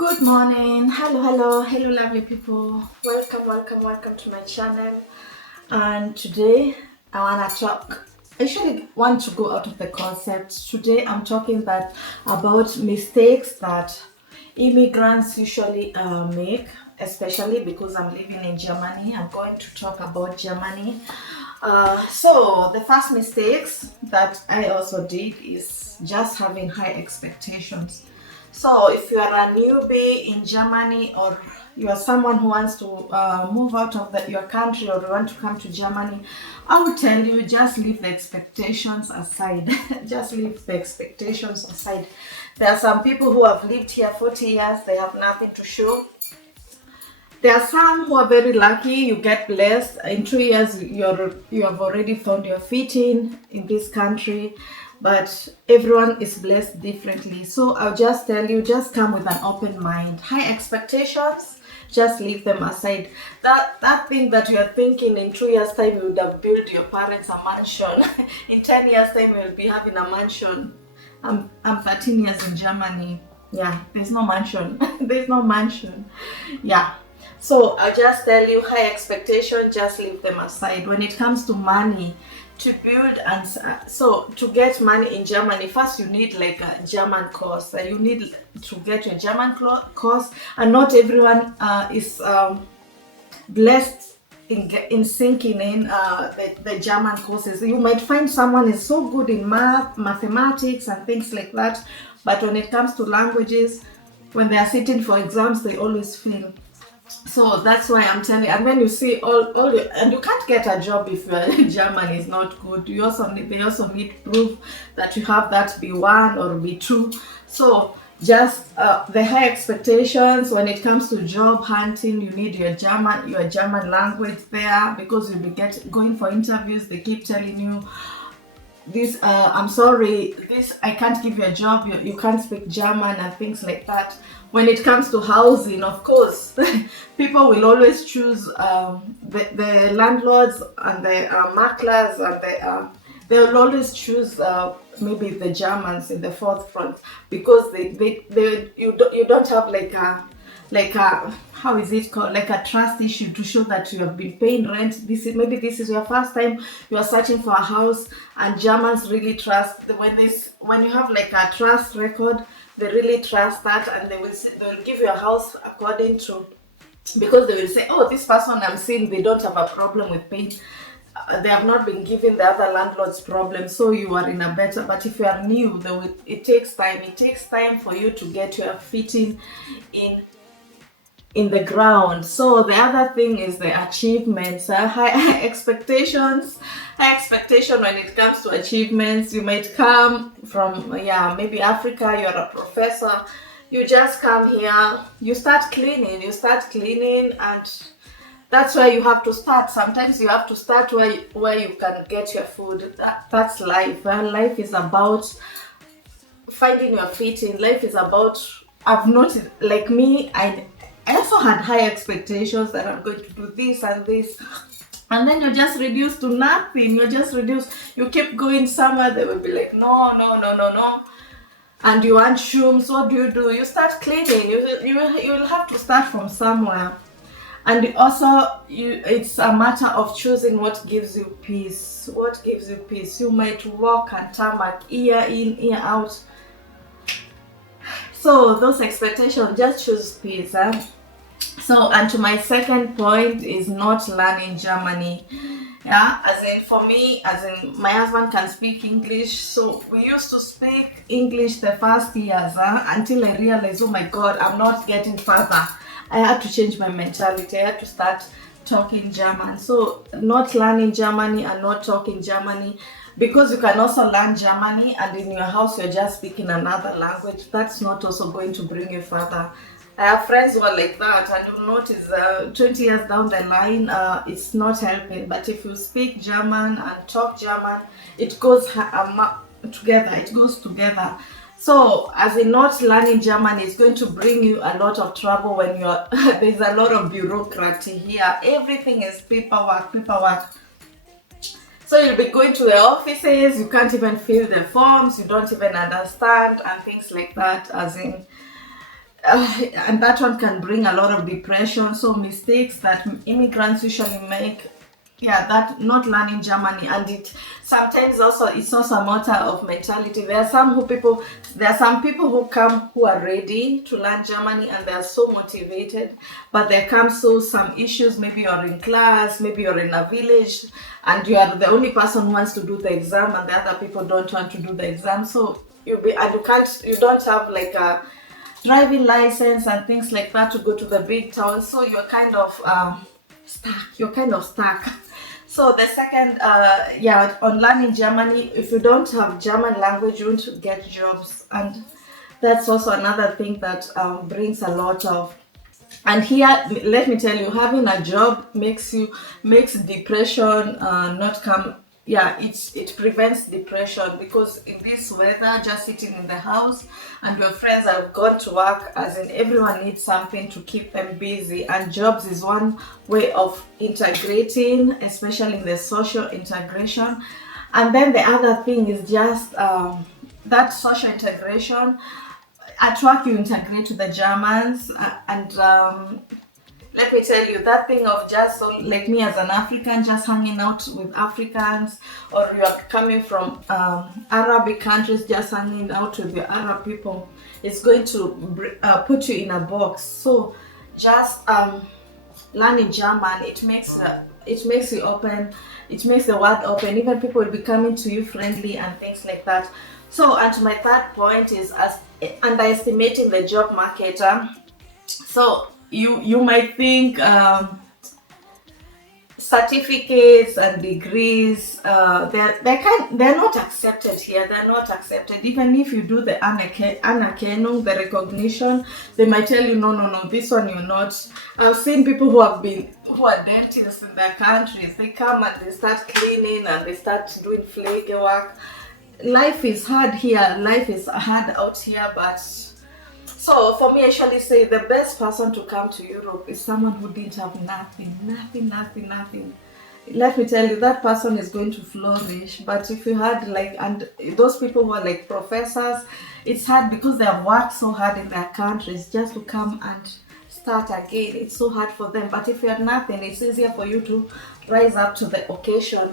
Good morning. Hello, lovely people. Welcome to my channel. And today I want to talk. I usually want to go out of the concept. Today I'm talking about mistakes that immigrants usually make, especially because I'm living in Germany. I'm going to talk about Germany. So the first mistakes that I also did is just having high expectations. So if you are a newbie in Germany, or you are someone who wants to move out of your country, or you want to come to Germany, I would tell you just leave the expectations aside. Just leave the expectations aside. There are some people who have lived here 40 years, they have nothing to show. There are some who are very lucky, you get blessed. In 2 years, you have already found your feet in this country, but everyone is blessed differently. So I'll just tell you, just come with an open mind. High expectations, just leave them aside. That thing that you are thinking in 2 years' time you would have built your parents a mansion. In 10 years' time you will be having a mansion. I'm 13 years in Germany. Yeah, there's no mansion. There's no mansion. Yeah. So I'll just tell you, high expectation, just leave them aside. When it comes to money, to build and so to get money in Germany, first you need like a German course. You need to get your German course, and not everyone is blessed in sinking in the German courses. You might find someone is so good in mathematics and things like that, but when it comes to languages, when they are sitting for exams, they always fail. So that's why I'm telling you. And then you see all your, and you can't get a job if your German is not good. They also need proof that you have that B1 or B2. So just the high expectations when it comes to job hunting, you need your German language there, because you'll be going for interviews. They keep telling you this I'm sorry, this I can't give you a job, you can't speak German and things like that. When it comes to housing, of course, people will always choose the landlords and the maklers, and they will always choose maybe the Germans in the forefront, because you don't have like a how is it called, like a trust issue to show that you have been paying rent. This is your first time you are searching for a house, and Germans really trust when you have like a trust record. They really trust that, and they will give you a house according to, because they will say, oh, this person I'm seeing, they don't have a problem with paying. They have not been giving the other landlords problems, so you are in a better. But if you are new, it takes time. It takes time for you to get your feet in the ground. So the other thing is the achievements. High expectations. High expectation when it comes to achievements. You might come from maybe Africa. You're a professor. You just come here. You start cleaning. And that's where you have to start. Sometimes you have to start where you can get your food. That's life. Life is about finding your feet in. Life is about, I've noticed, like me, I also had high expectations that I'm going to do this and this, and then you're just reduced to nothing. You keep going somewhere, they will be like, no, and you want shrooms. What do? You start cleaning. You will have to start from somewhere. And also, it's a matter of choosing what gives you peace. You might walk and tarmac, ear in, ear out. So those expectations, just choose peace. So, and to my second point is not learning Germany. Yeah, as in for me, my husband can speak English, so we used to speak English the first years until I realized, oh my God, I'm not getting further. I had to change my mentality. I had to start talking German. So not learning Germany and not talking Germany, because you can also learn Germany and in your house you're just speaking another language. That's not also going to bring you further. I have friends who are like that, and you'll notice 20 years down the line, it's not helping. But if you speak German and talk German, it goes together. It goes together. So, as in not learning German is going to bring you a lot of trouble when you're there's a lot of bureaucracy here. Everything is paperwork. So you'll be going to the offices, you can't even fill the forms, you don't even understand, and things like that. As in, and that one can bring a lot of depression. So mistakes that immigrants usually make, yeah, that not learning Germany, and it sometimes also it's also a matter of mentality. There are some people who come who are ready to learn Germany and they are so motivated, but there comes so some issues. Maybe you're in class, maybe you're in a village, and you are the only person who wants to do the exam, and the other people don't want to do the exam. So you don't have like a driving license and things like that to go to the big town. So you're kind of stuck. So the second, yeah, on learning Germany, if you don't have German language, you won't get jobs, and that's also another thing that brings a lot of. And here, let me tell you, having a job makes depression not come. Yeah, it prevents depression, because in this weather, just sitting in the house and your friends have gone to work, as in everyone needs something to keep them busy, and jobs is one way of integrating, especially in the social integration. And then the other thing is just that social integration. At work, you integrate to the Germans, and let me tell you, that thing of just so, like me as an African, just hanging out with Africans, or you are coming from Arabic countries, just hanging out with the Arab people, it's going to put you in a box. So just learning German, it makes you open, it makes the world open. Even people will be coming to you friendly and things like that. So, and my third point is as underestimating the job market. So you might think certificates and degrees, they're not accepted here. They're not accepted. Even if you do the Anerkennung, the recognition, they might tell you no, this one you're not. I've seen people who are dentists in their countries. They come and they start cleaning and they start doing flag work. Life is hard here. Life is hard out here, but so for me, I usually say the best person to come to Europe is someone who didn't have nothing. Let me tell you, that person is going to flourish. But if you had and those people who are like professors, it's hard because they have worked so hard in their countries just to come and start again. It's so hard for them. But if you had nothing, it's easier for you to rise up to the occasion.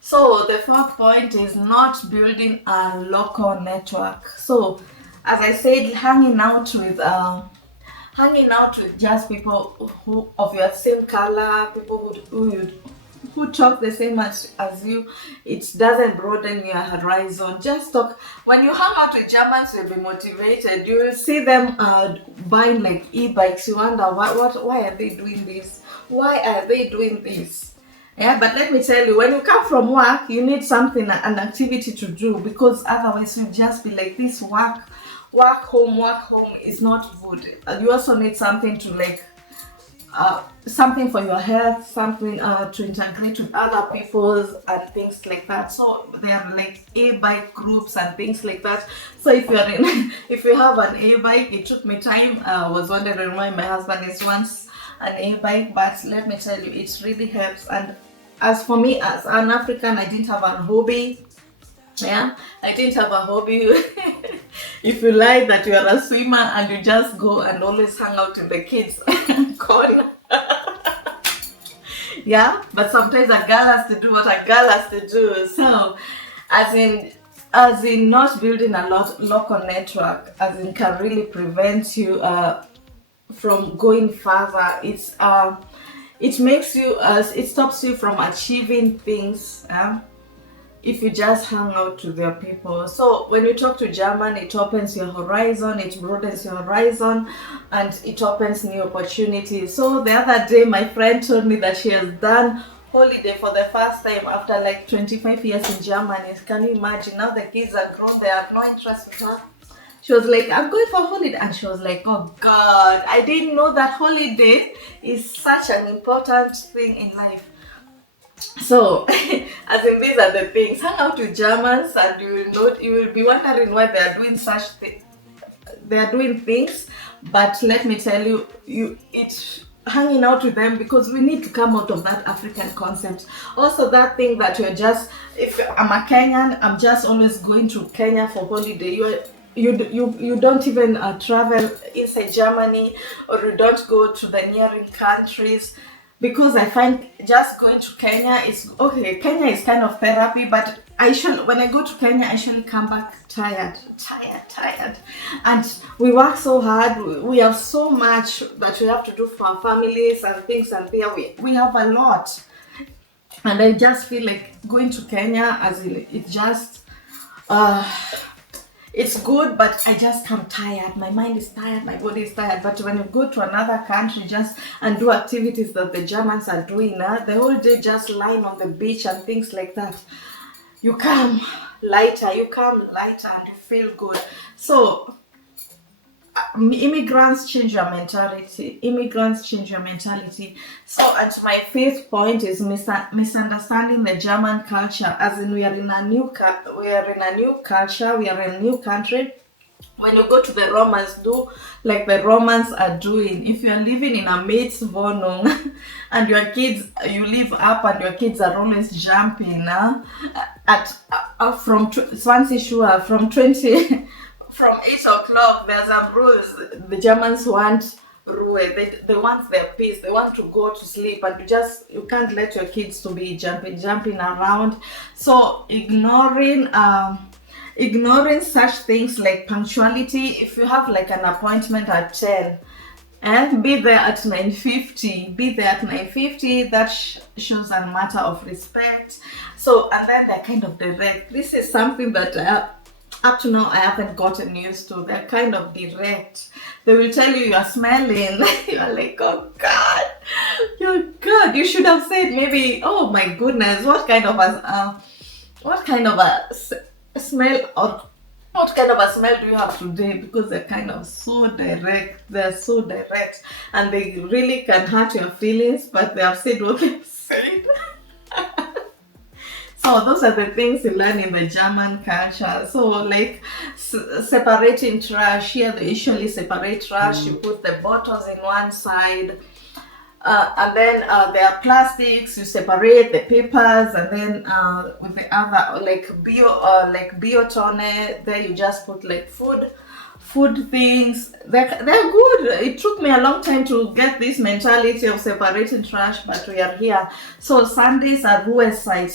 So the fourth point is not building a local network. So as I said, hanging out with just people who of your same color, people who talk the same as you, it doesn't broaden your horizon. Just talk. When you hang out with Germans, you'll be motivated. You will see them buying like e-bikes. You wonder why are they doing this? Why are they doing this? Yeah, but let me tell you, when you come from work, you need something, an activity to do, because otherwise you'll just be like this work home is not good. You also need something to something for your health, something to integrate with other people's and things like that. So there are like e-bike groups and things like that. So if you're if you have an e-bike, it took me time. I was wondering why my husband is once an e-bike, but let me tell you, it really helps. And as for me, as an African, I didn't have a hobby. Yeah, I didn't have a hobby. If you like that you are a swimmer and you just go and always hang out in the kids corner. Yeah, but sometimes a girl has to do what a girl has to do. So as in not building a local network, as in can really prevent you from going further. It makes you it stops you from achieving things if you just hang out with your people. So when you talk to German, it opens your horizon, it broadens your horizon, and it opens new opportunities. So the other day, my friend told me that she has done holiday for the first time after like 25 years in Germany. Can you imagine? Now the kids are grown, they have no interest with her. She was like, I'm going for a holiday. And she was like, oh God, I didn't know that holiday is such an important thing in life. So, as in, these are the things. Hang out with Germans and you will be wondering why they are doing such things. They are doing things, but let me tell you, it's hanging out with them, because we need to come out of that African concept. Also, that thing that you're just, if I'm a Kenyan, I'm just always going to Kenya for holiday. you don't even travel inside Germany, or you don't go to the nearing countries, because I find just going to Kenya is okay. Kenya is kind of therapy, but when I go to Kenya, I usually come back tired, and we work so hard. We have so much that we have to do for our families and things, and there we have a lot, and I just feel like going to Kenya as it just. Uh, it's good, but I just come tired. My mind is tired, my body is tired. But when you go to another country just and do activities that the Germans are doing, the whole day just lying on the beach and things like that, you come lighter, and you feel good. So immigrants change your mentality. So, and my fifth point is misunderstanding the German culture. As in, we are in a new culture, we are in a new country. When you go to the Romans, do like the Romans are doing. If you are living in a mate's Wohnung and your kids, you live up and your kids are always jumping from 20 from 8 o'clock, there's some rules. The Germans want Ruhe. They want their peace. They want to go to sleep, and you can't let your kids to be jumping around. So ignoring such things like punctuality. If you have like an appointment at 10, and be there at 9:50. That shows a matter of respect. So, and then they're kind of direct. This is something that up to now I haven't gotten used to. They're kind of direct. They will tell you you're smelling. You're like, oh God, you should have said maybe, oh my goodness, what kind of a smell, or what kind of a smell do you have today? Because they're kind of so direct. They're so direct, and they really can hurt your feelings, but they have said what they've said. So those are the things you learn in the German culture. So like separating trash. Here they usually separate trash. You put the bottles in one side, and then there are plastics. You separate the papers, and then with the other like biotone. There you just put like food things. They're good. It took me a long time to get this mentality of separating trash, but we are here. So Sundays are Ruhe side.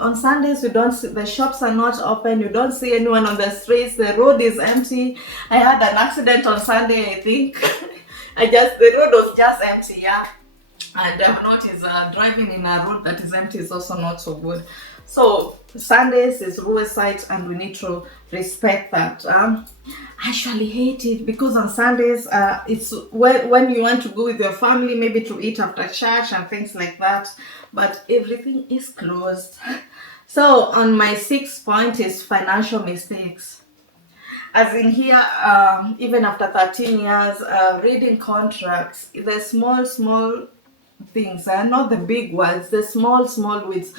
On Sundays you don't see, the shops are not open. You don't see anyone on the streets. The road is empty. I had an accident on Sunday, I think. The road was just empty, yeah. And I've noticed driving in a road that is empty is also not so good. So Sundays is Ruhe side, and we need to respect that. I actually hate it because on Sundays it's when you want to go with your family, maybe to eat after church and things like that, but everything is closed. So on my sixth point is financial mistakes. As in here, even after 13 years, reading contracts, the small things, not the big ones, the small words.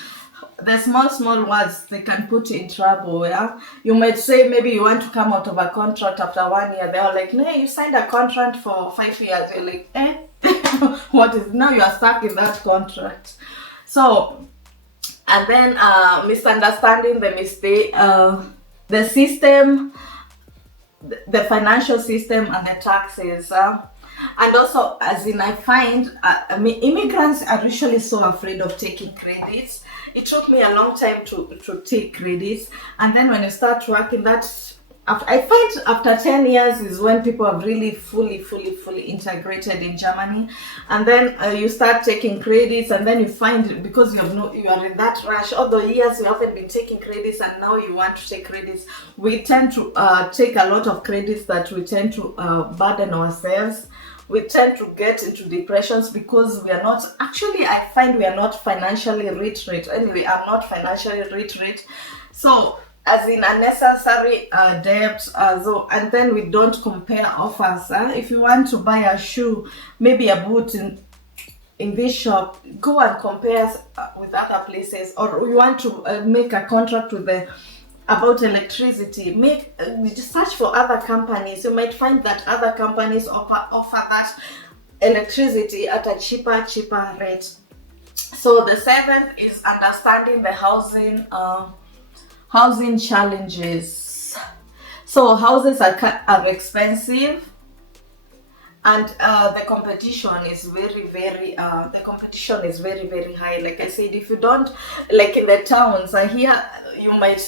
The small words, they can put you in trouble. Yeah, you might say maybe you want to come out of a contract after 1 year. They are like, no, you signed a contract for 5 years. You're like, what is now? You are stuck in that contract. So, and then misunderstanding the mistake, the system, the financial system, and the taxes. And also, as in, I find immigrants are usually so afraid of taking credits. It took me a long time to take credits, and then when you start working, I find after 10 years is when people are really fully integrated in Germany, and then you start taking credits, and then you find, because you are in that rush, all the years you haven't been taking credits, and now you want to take credits. We tend to take a lot of credits that we tend to burden ourselves. We tend to get into depressions because we are not, actually I find we are not financially literate. Anyway, I'm not financially literate. So as in unnecessary debt, and then we don't compare offers. If you want to buy a shoe, maybe a boot in this shop, go and compare with other places. Or you want to make a contract with about electricity, search for other companies. You might find that other companies offer that electricity at a cheaper rate. So the seventh is understanding the housing challenges. So houses are expensive, and the competition is very high. Like I said, if you don't, like in the towns here, you might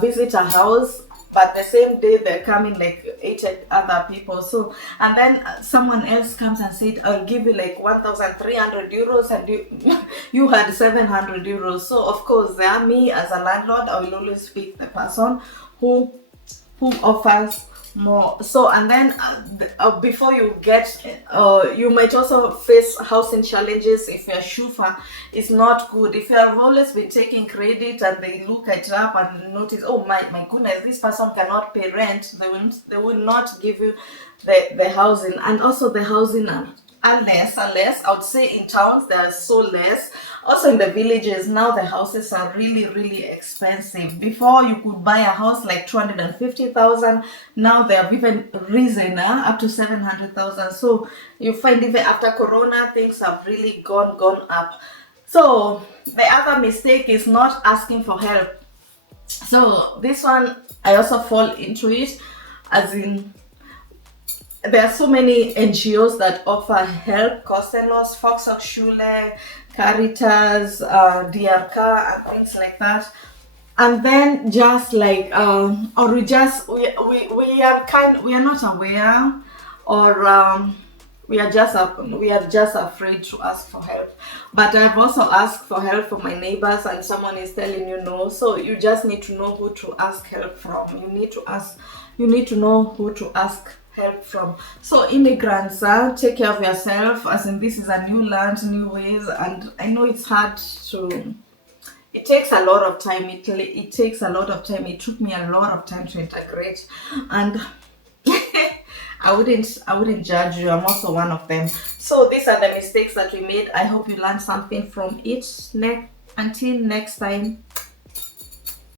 visit a house, but the same day they're coming like 8 other people. So, and then someone else comes and said, I'll give you like 1,300 euros, and you had 700 euros. So of course, there, me as a landlord, I will always pick the person who offers more. So, and then before you get, you might also face housing challenges. If your shufa is not good, if you have always been taking credit and they look it up and notice, oh my goodness, this person cannot pay rent, they will not give you the housing. And also the housing are less. I would say in towns they are so less. Also in the villages now, the houses are really expensive. Before you could buy a house like 250,000. Now they have even risen up to 700,000. So you find even after Corona, things have really gone up. So the other mistake is not asking for help. So this one, I also fall into it, as in there are so many NGOs that offer help, Kostelos, Volkshochschule, Caritas, DRK, and things like that. And then just like, or we are not aware, or we are just afraid to ask for help. But I've also asked for help from my neighbors, and someone is telling you no. So you just need to know who to ask help from. You need to know who to ask help from. So immigrants, take care of yourself, as in this is a new land, new ways, and I know it's hard to, it takes a lot of time. It takes a lot of time. It took me a lot of time to integrate, and I wouldn't judge you. I'm also one of them. So these are the mistakes that we made. I hope you learned something from it. Until next time.